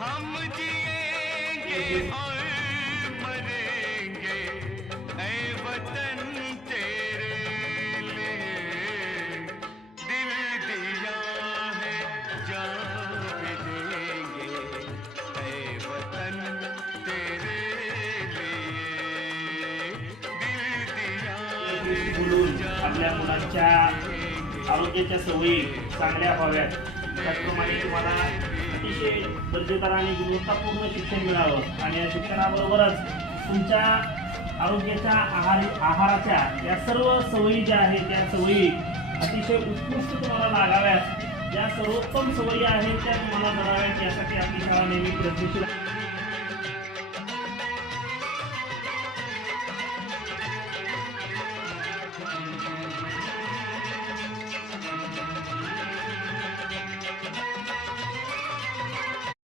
हम जिएंगे और मरेंगे ऐ वतन तेरे लिए, दिल दिया है जान भी देंगे ऐ वतन तेरे लिए, दिल दिया है बोलून आपल्या मुलांच्या आरोग्याच्या सवयी चांगल्या व्हाव्यात, त्याचप्रमाणे तुम्हाला अतिशय दर्जेदार आणि गुणवत्तापूर्ण शिक्षण मिळावं आणि या शिक्षणाबरोबरच तुमच्या आरोग्याच्या आहाराच्या या सर्व सवयी ज्या आहेत त्या सवयी अतिशय उत्कृष्ट तुम्हाला लागाव्यात, ज्या सर्वोत्तम सवयी आहेत त्या तुम्हाला जडाव्यात, यासाठी आपली शाळा नेहमी प्रयत्नशील आहे.